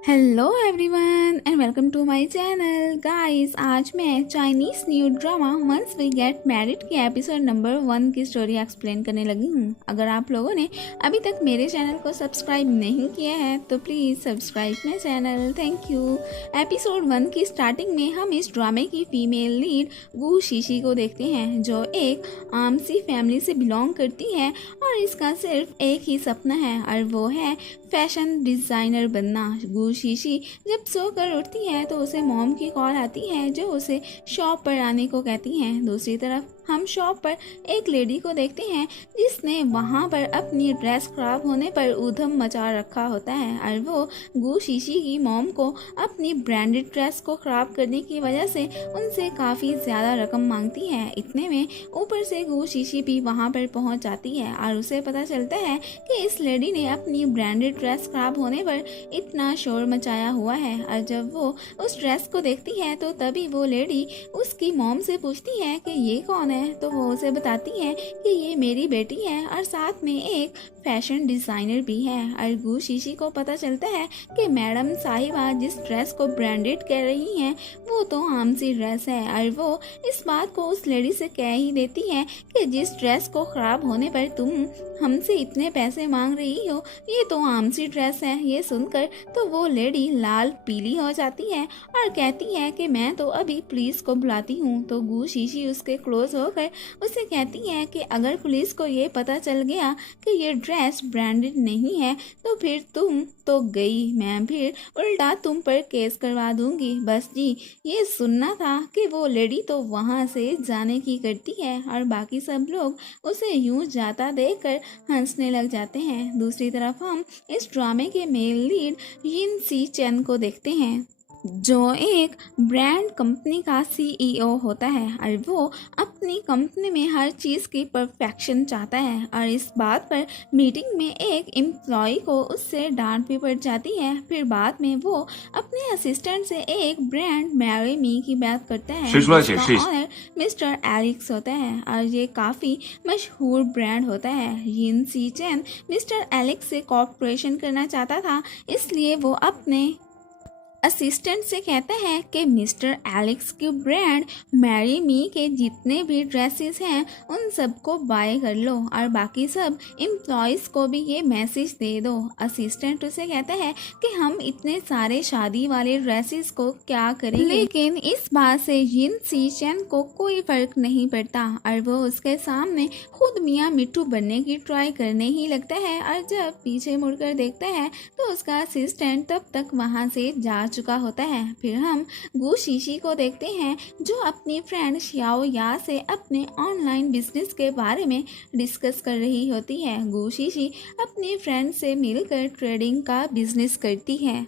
Hello everyone and welcome to my channel guys. आज मैं Chinese new drama once we get married के episode number 1 की story explain करने लगी हूँ। अगर आप लोगों ने अभी तक मेरे चैनल को सब्सक्राइब नहीं किया है तो please subscribe my channel, thank you. Episode 1 की स्टार्टिंग में हम इस ड्रामे की फीमेल लीड गू शीशी को देखते हैं, जो एक आम सी फैमिली से बिलोंग करती है और इसका सिर्फ एक ही सपना है और वो है फैशन डिज़ाइनर बनना। गू शीशी जब सोकर उठती है तो उसे मॉम की कॉल आती है जो उसे शॉप पर आने को कहती हैं। दूसरी तरफ हम शॉप पर एक लेडी को देखते हैं जिसने वहाँ पर अपनी ड्रेस खराब होने पर ऊधम मचा रखा होता है और वो गू शीशी की मॉम को अपनी ब्रांडेड ड्रेस को खराब करने की वजह से उनसे काफ़ी ज़्यादा रकम मांगती है। इतने में ऊपर से गू शीशी भी वहाँ पर पहुँच जाती है और उसे पता चलता है कि इस लेडी ने अपनी ब्रांडेड ड्रेस खराब होने पर इतना शोर मचाया हुआ है। और जब वो उस ड्रेस को देखती है तो तभी वो लेडी उसकी मॉम से पूछती है कि ये कौन है, तो वो उसे बताती है कि ये मेरी बेटी है और साथ में एक फैशन डिज़ाइनर भी है। और गू शीशी को पता चलता है कि मैडम साहिबा जिस ड्रेस को ब्रांडेड कह रही हैं वो तो आम सी ड्रेस है और वो इस बात को उस लेडी से कह ही देती है कि जिस ड्रेस को ख़राब होने पर तुम हमसे इतने पैसे मांग रही हो ये तो आम सी ड्रेस है। ये सुनकर तो वो लेडी लाल पीली हो जाती है और कहती है कि मैं तो अभी पुलिस को बुलाती हूँ। तो गू शीशी उसके क्लोज होकर उसे कहती है कि अगर पुलिस को ये पता चल गया कि ये ड्रेस ब्रांडेड नहीं है तो फिर तुम तो गई, मैं फिर उल्टा तुम पर केस करवा दूंगी। बस जी ये सुनना था कि वो लेडी तो वहाँ से जाने की करती है और बाकी सब लोग उसे यूं जाता देखकर हंसने लग जाते हैं। दूसरी तरफ हम इस ड्रामे के मेल लीड यिन सी चेन को देखते हैं जो एक ब्रांड कंपनी का सीईओ होता है और वो अपनी कंपनी में हर चीज़ की परफेक्शन चाहता है। और इस बात पर मीटिंग में एक एम्प्लॉय को उससे डांट भी पड़ जाती है। फिर बाद में वो अपने असिस्टेंट से एक ब्रांड मैरी मी की बात करता है जिसका ऑनर मिस्टर एलिक्स होता है और ये काफ़ी मशहूर ब्रांड होता है। यिन सी चेन मिस्टर एलिक्स से कॉपरेशन करना चाहता था, इसलिए वो अपने असिस्टेंट से कहता है कि मिस्टर एलेक्स की ब्रांड मैरी मी के जितने भी ड्रेसेस हैं उन सबको बाय कर लो और बाकी सब एम्प्लॉयज़ को भी ये मैसेज दे दो। असिस्टेंट उसे कहता है कि हम इतने सारे शादी वाले ड्रेसेस को क्या करेंगे, लेकिन इस बात से यिन सी चेन को कोई फर्क नहीं पड़ता और वो उसके सामने खुद मियाँ मिट्टू बनने की ट्राई करने ही लगता है। और जब पीछे मुड़कर देखता है तो उसका असिस्टेंट तब तक वहाँ से जा चुका होता है। फिर हम गू शीशी को देखते हैं जो अपनी फ्रेंड श्याओ या से अपने ऑनलाइन बिजनेस के बारे में डिस्कस कर रही होती है। गू शीशी अपनी फ्रेंड से मिलकर ट्रेडिंग का बिजनेस करती है।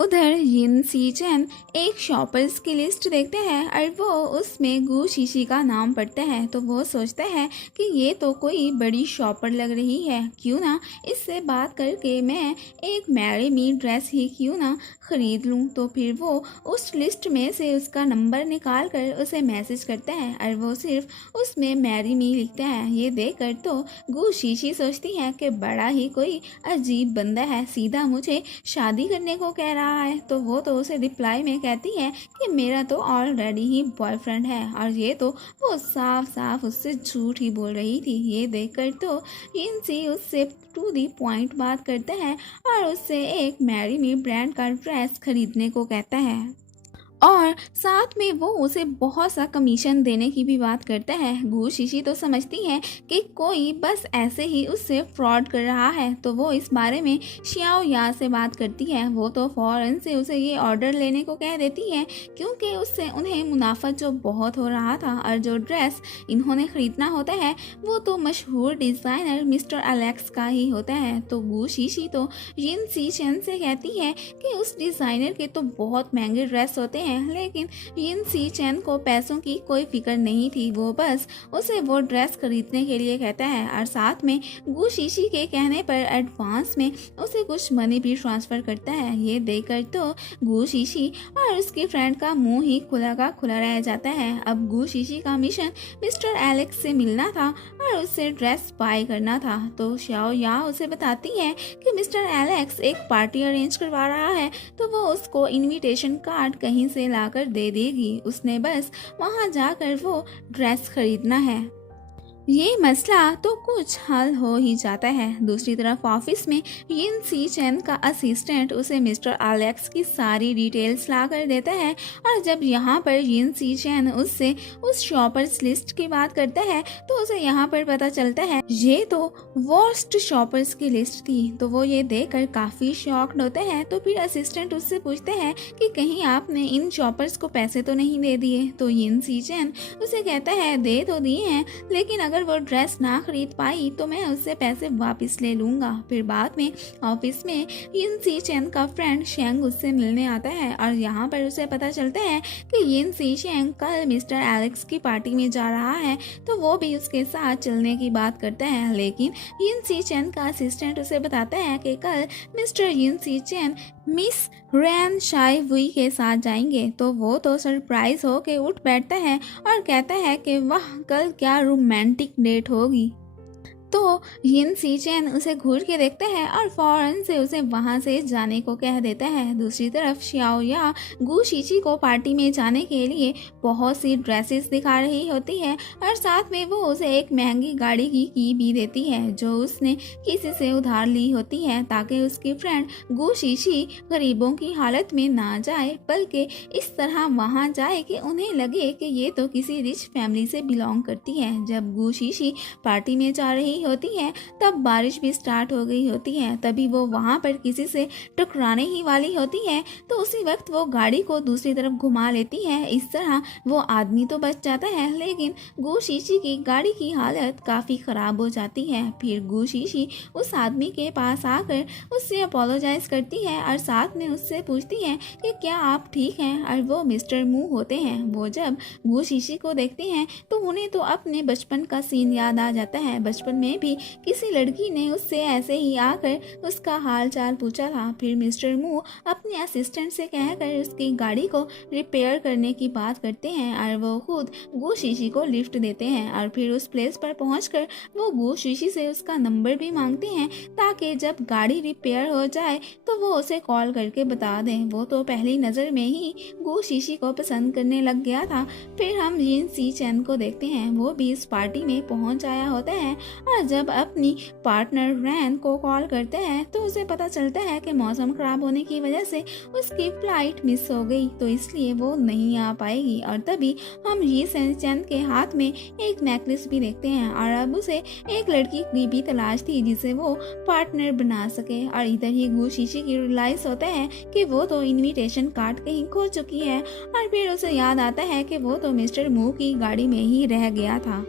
उधर यिन सी चेन एक शॉपर्स की लिस्ट देखते हैं और वो उसमें गू शीशी का नाम पढ़ता है तो वो सोचता है कि ये तो कोई बड़ी शॉपर लग रही है, क्यों ना इससे बात करके मैं एक मैरी मी ड्रेस ही क्यों ना ख़रीद लूँ। तो फिर वो उस लिस्ट में से उसका नंबर निकाल कर उसे मैसेज करता है और वो सिर्फ उसमें मैरी मी लिखता है। ये देखकर तो गू शीशी सोचती है कि बड़ा ही कोई अजीब बंदा है, सीधा मुझे शादी करने को कह रहा है। तो वो तो उसे रिप्लाई में कहती है कि मेरा तो ऑलरेडी ही बॉयफ्रेंड है और ये तो वो साफ साफ उससे झूठ ही बोल रही थी। ये देखकर तो यिन उससे टू दी पॉइंट बात करता है और उससे एक मैरी मी ब्रांड का ड्रेस खरीदने को कहता है और साथ में वो उसे बहुत सा कमीशन देने की भी बात करता है। गू शीशी तो समझती है कि कोई बस ऐसे ही उससे फ्रॉड कर रहा है तो वो इस बारे में श्याओ या से बात करती है। वो तो फौरन से उसे ये ऑर्डर लेने को कह देती है क्योंकि उससे उन्हें मुनाफा जो बहुत हो रहा था और जो ड्रेस इन्होंने ख़रीदना होता है वो तो मशहूर डिज़ाइनर मिस्टर एलेक्स का ही होता है। तो गू शीशी तो यिन सी चेन से कहती है कि उस डिज़ाइनर के तो बहुत महंगे ड्रेस होते हैं हैं, लेकिन यिन सी चैन को पैसों की कोई फिक्र नहीं थी। वो बस उसे वो ड्रेस खरीदने के लिए कहता है और साथ में गु शीशी के कहने पर एडवांस में उसे कुछ मनी भी ट्रांसफर करता है। ये देखकर तो गु शीशी और उसकी फ्रेंड का मुंह ही खुला का खुला रह जाता है। अब गु शीशी का मिशन मिस्टर एलेक्स से मिलना था और उससे ड्रेस बाय करना था। तो श्याओ या उसे बताती है कि मिस्टर एलेक्स एक पार्टी अरेंज करवा रहा है, तो वो उसको इनविटेशन कार्ड कहीं से लाकर दे देगी। उसने बस वहां जाकर वो ड्रेस खरीदना है। ये मसला तो कुछ हल हो ही जाता है। दूसरी तरफ ऑफिस में यिन सी चैन का असिस्टेंट उसे मिस्टर एलेक्स की सारी डिटेल्स ला कर देता है और जब यहाँ पर यिन सी चैन उससे उस शॉपर्स लिस्ट की बात करता है तो उसे यहाँ पर पता चलता है ये तो वर्स्ट शॉपर्स की लिस्ट थी। तो वो ये देखकर काफी शॉक्ड होते हैं। तो फिर असिस्टेंट उससे पूछते हैं कि कहीं आपने इन शॉपर्स को पैसे तो नहीं दे दिए। तो यिन सी चैन उसे कहता है दे तो दिए हैं, लेकिन अगर वो ड्रेस ना खरीद पाई तो मैं उससे पैसे वापस ले लूंगा। फिर बाद में ऑफिस में यिन सी चैन का फ्रेंड शेंग उससे मिलने आता है और यहाँ पर उसे पता चलता है कि यिन सी चैन कल मिस्टर एलेक्स की पार्टी में जा रहा है, तो वो भी उसके साथ चलने की बात करता है। लेकिन यिन सी चैन का असिस्टेंट उसे बताता है कि कल मिस्टर यिन सी चैन मिस रैन शाई वुई के साथ जाएंगे। तो वो तो सरप्राइज हो के उठ बैठता है और कहता है कि वाह कल क्या रोमांटिक डेट होगी। तो यिन सी चैन उसे घूर के देखता है और फौरन से उसे वहां से जाने को कह देता है। दूसरी तरफ श्याओ या गु शीची को पार्टी में जाने के लिए बहुत सी ड्रेसेस दिखा रही होती है और साथ में वो उसे एक महंगी गाड़ी की भी देती है जो उसने किसी से उधार ली होती है, ताकि उसकी फ्रेंड गु शीची गरीबों की हालत में ना जाए, बल्कि इस तरह वहां जाए कि उन्हें लगे कि ये तो किसी रिच फैमिली से बिलोंग करती है। जब गु शीची पार्टी में जा रही होती है तब बारिश भी स्टार्ट हो गई होती है। तभी वो वहां पर किसी से टकराने ही वाली होती है, तो उसी वक्त वो गाड़ी को दूसरी तरफ घुमा लेती है। इस तरह वो आदमी तो बच जाता है, लेकिन गु शीशी की गाड़ी की हालत काफी खराब हो जाती है। फिर गु शीशी उस आदमी के पास आकर उससे अपोलोजाइज करती है और साथ में उससे पूछती है कि क्या आप ठीक हैं, और वो मिस्टर मू होते हैं। वो जब गु शीशी को देखते हैं तो उन्हें तो अपने बचपन का सीन याद आ जाता है। बचपन में भी किसी लड़की ने उससे ऐसे ही आकर उसका हाल चाल पूछा था। फिर मिस्टर मू अपने असिस्टेंट से कहकर उसकी गाड़ी को रिपेयर करने की बात करते हैं और वो खुद गु शीशी को लिफ्ट देते हैं और फिर उस प्लेस पर पहुंचकर वो गु शीशी से उसका नंबर भी मांगते हैं, ताकि जब गाड़ी रिपेयर हो जाए तो वो उसे कॉल करके बता दें। वो तो पहली नज़र में ही गु शीशी को पसंद करने लग गया था। फिर हम यिन सी चैन को देखते हैं, वो भी इस पार्टी में पहुंच आया होता है और जब अपनी पार्टनर रैन को कॉल करते हैं तो उसे पता चलता है कि मौसम खराब होने की वजह से उसकी फ्लाइट मिस हो गई, तो इसलिए वो नहीं आ पाएगी। और तभी हम यी सी चैन के हाथ में एक नेकलेस भी देखते हैं और अब उसे एक लड़की की भी तलाश थी जिसे वो पार्टनर बना सके। और इधर ही गु शीशी की रियलाइज होता है कि वो तो इनविटेशन कार्ड कहीं खो चुकी है और फिर उसे याद आता है कि वो तो मिस्टर मू की गाड़ी में ही रह गया था।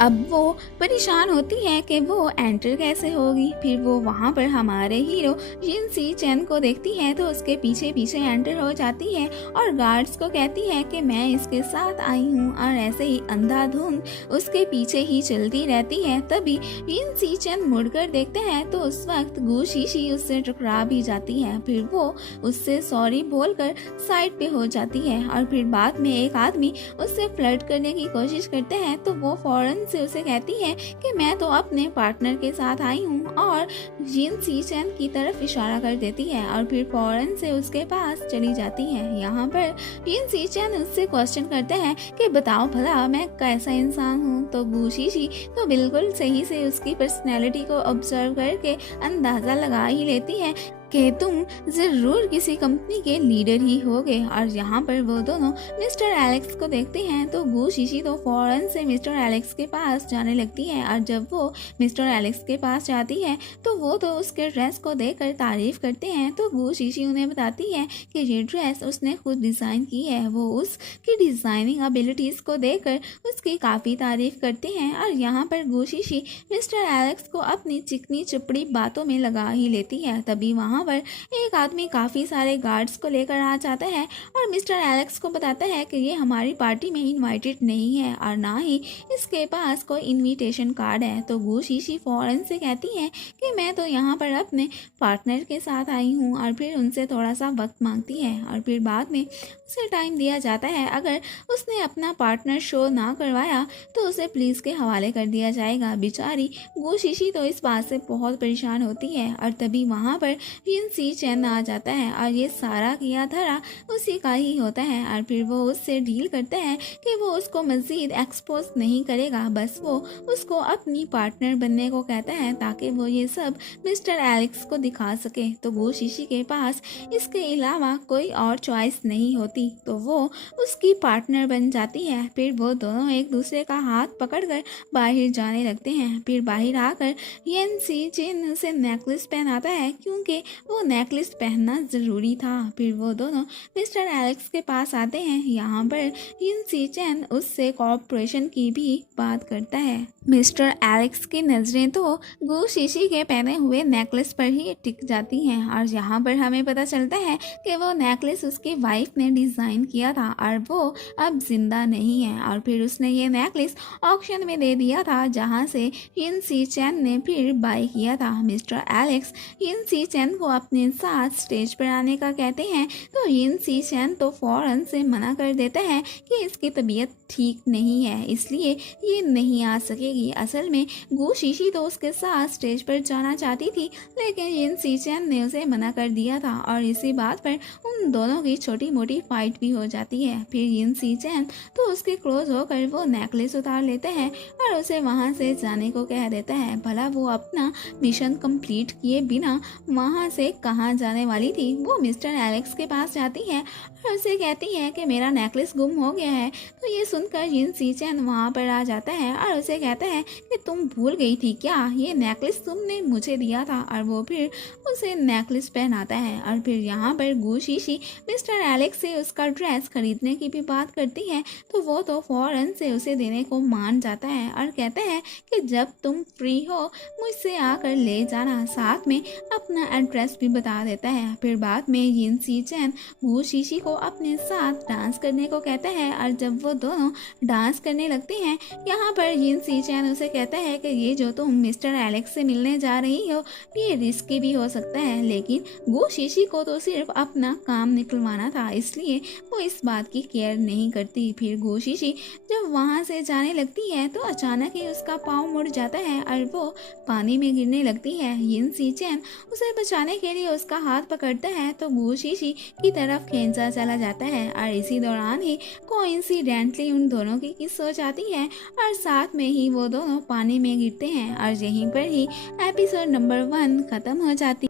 अब वो परेशान होती है कि वो एंटर कैसे होगी। फिर वो वहाँ पर हमारे हीरो यिन सी चैन को देखती है तो उसके पीछे पीछे एंटर हो जाती है और गार्ड्स को कहती है कि मैं इसके साथ आई हूँ, और ऐसे ही अंधाधुंध उसके पीछे ही चलती रहती है। तभी यिन सी चैन मुड़कर देखते हैं तो उस वक्त गु शीशी उससे टकरा भी जाती है। फिर वो उससे सॉरी बोलकर साइड पे हो जाती है और फिर बाद में एक आदमी उससे फ्लर्ट करने की कोशिश करते हैं तो वो फौरन से उसे कहती है कि मैं तो अपने पार्टनर के साथ आई हूँ, और यिन सी चैन की तरफ इशारा कर देती है और फिर फौरन से उसके पास चली जाती है। यहाँ पर यिन सी चैन उससे क्वेश्चन करते हैं कि बताओ भला मैं कैसा इंसान हूँ। तो गु शीशी तो बिल्कुल सही से उसकी पर्सनैलिटी को ऑब्जर्व करके अंदाजा लगा ही लेती है कि तुम जरूर किसी कंपनी के लीडर ही होगे। और यहाँ पर वो दोनों मिस्टर एलेक्स को देखते हैं तो गु शीशी तो फौरन से मिस्टर एलेक्स के पास जाने लगती है और जब वो मिस्टर एलेक्स के पास जाती है तो वो तो उसके ड्रेस को देखकर तारीफ करते हैं। तो गु शीशी उन्हें बताती है कि ये ड्रेस उसने खुद डिज़ाइन की है। वो उसकी डिज़ाइनिंग एबिलिटीज़ को देखकर उसकी काफ़ी तारीफ करते हैं और यहाँ पर गु शीशी मिस्टर एलेक्स को अपनी चिकनी चुपड़ी बातों में लगा ही लेती है। तभी वहाँ वहाँ पर एक आदमी काफ़ी सारे गार्ड्स को लेकर आ जाता है और मिस्टर एलेक्स को बताता है कि ये हमारी पार्टी में इनवाइटेड नहीं है और ना ही इसके पास कोई इनविटेशन कार्ड है। तो गू शीशी फ़ौरन से कहती है कि मैं तो यहाँ पर अपने पार्टनर के साथ आई हूँ और फिर उनसे थोड़ा सा वक्त मांगती है और फिर बाद में उसे टाइम दिया जाता है। अगर उसने अपना पार्टनर शो ना करवाया तो उसे पुलिस के हवाले कर दिया जाएगा। बेचारी गू शीशी तो इस बात से बहुत परेशान होती है और तभी वहाँ पर यिन सी चैन आ जाता है और ये सारा किया धरा उसी का ही होता है और फिर वो उससे डील करता है कि वो उसको मज़ीद एक्सपोज नहीं करेगा, बस वो उसको अपनी पार्टनर बनने को कहता है ताकि वो ये सब मिस्टर एलेक्स को दिखा सके। तो गू शीशी के पास इसके अलावा कोई और चॉइस नहीं होती, तो वो उसकी पार्टनर बन जाती है। फिर वो दोनों एक दूसरे का हाथ पकड़कर बाहर जाने लगते हैं। फिर बाहर आकर यिन सी चैन उसे नेकलेस पहनाता है क्योंकि वो नेकलेस पहनना ज़रूरी था। फिर वो दोनों मिस्टर एलेक्स के पास आते हैं। यहाँ पर यिन सी चैन उससे कॉपरेशन की भी बात करता है। मिस्टर एलेक्स की नज़रें तो गू शीशी के पहने हुए नेकलेस पर ही टिक जाती हैं और यहाँ पर हमें पता चलता है कि वो नेकलेस उसकी वाइफ ने डिज़ाइन किया था और वो अब जिंदा नहीं है और फिर उसने ये नेकलेस ऑक्शन में दे दिया था जहाँ से यिन सी चैन ने फिर बाय किया था। मिस्टर एलेक्स यिन सी चैन को अपने साथ स्टेज पर आने का कहते हैं तो यिन सी चैन तो फ़ौरन से मना कर देता है कि इसकी तबीयत ठीक नहीं है इसलिए ये नहीं आ सकेगी। असल में गू शीशी तो उसके साथ स्टेज पर जाना चाहती थी लेकिन यिन सी चैन ने उसे मना कर दिया था और इसी बात पर उन दोनों की छोटी मोटी फाइट भी हो जाती है। फिर यिन सी चैन तो उसके क्लोज होकर वो नेकलेस उतार लेते हैं और उसे वहाँ से जाने को कह देता है। भला वो अपना मिशन कंप्लीट किए बिना वहाँ से कहाँ जाने वाली थी। वो मिस्टर एलेक्स के पास जाती है और उसे कहती है कि मेरा नेकलेस गुम हो गया है। तो ये सुनकर यिन सी चैन वहाँ पर आ जाता है और उसे कहता है कि तुम भूल गई थी क्या, ये नेकलेस तुमने मुझे दिया था। और वो फिर उसे नेकलेस पहनाता है और फिर यहाँ पर गू शीशी मिस्टर एलेक्स से उसका ड्रेस खरीदने की भी बात करती है तो वो तो फ़ौरन से उसे देने को मान जाता है और कहता है कि जब तुम फ्री हो मुझसे आकर ले जाना, साथ में अपना एड्रेस भी बता देता है। फिर बाद में यिन सी चैन गू शीशी को अपने साथ डांस करने को कहता है और जब वो दोनों डांस करने लगते हैं यहाँ पर यिन सी चैन उसे कहता है कि ये जो तुम मिस्टर एलेक्स से मिलने जा रही हो ये रिस्की भी हो सकता है, लेकिन गू शीशी को तो सिर्फ अपना काम निकलवाना था इसलिए वो इस बात की केयर नहीं करती। फिर गू शीशी जब वहाँ से जाने लगती है तो अचानक ही उसका पाँव मुड़ जाता है और वो पानी में गिरने लगती है। यिन सी चैन उसे बचाने के लिए उसका हाथ पकड़ता है तो गू शीशी की तरफ खींचा चला जाता है और इसी दौरान ही कोइंसिडेंटली उन दोनों की किस हो जाती है और साथ में ही वो दोनों पानी में गिरते हैं और यहीं पर ही एपिसोड नंबर 1 खत्म हो जाती है।